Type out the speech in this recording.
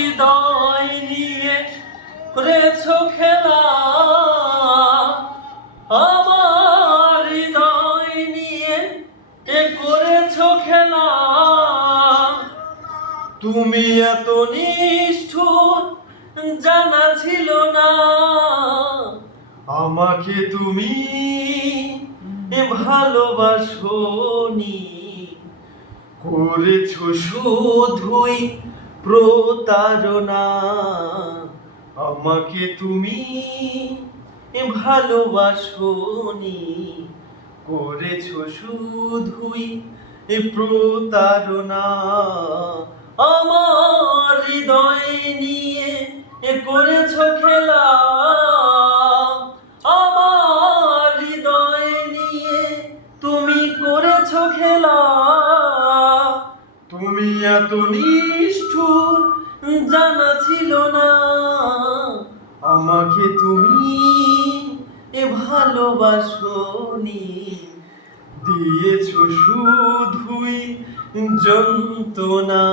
হৃদয় নিয়ে করেছো খেলা, আমার হৃদয় নিয়ে করেছো খেলা। তুমি এত নিষ্ঠুর জানা ছিল না, আমাকে তুমি ভালোবাসোনি, করেছো শুধুই প্রতারণা। আমাকে তুমি ভালোবাসোনি, করেছো শুধুই প্রতারণা। আমার হৃদয় নিয়ে করেছো খেলা, আমার হৃদয় নিয়ে তুমি করেছো খেলা। তুমি এত নিষ্ঠুর জানা ছিল না, আমাকে তুমি ভালোবাসোনি, দিয়েছো শুধুই যন্ত্রণা।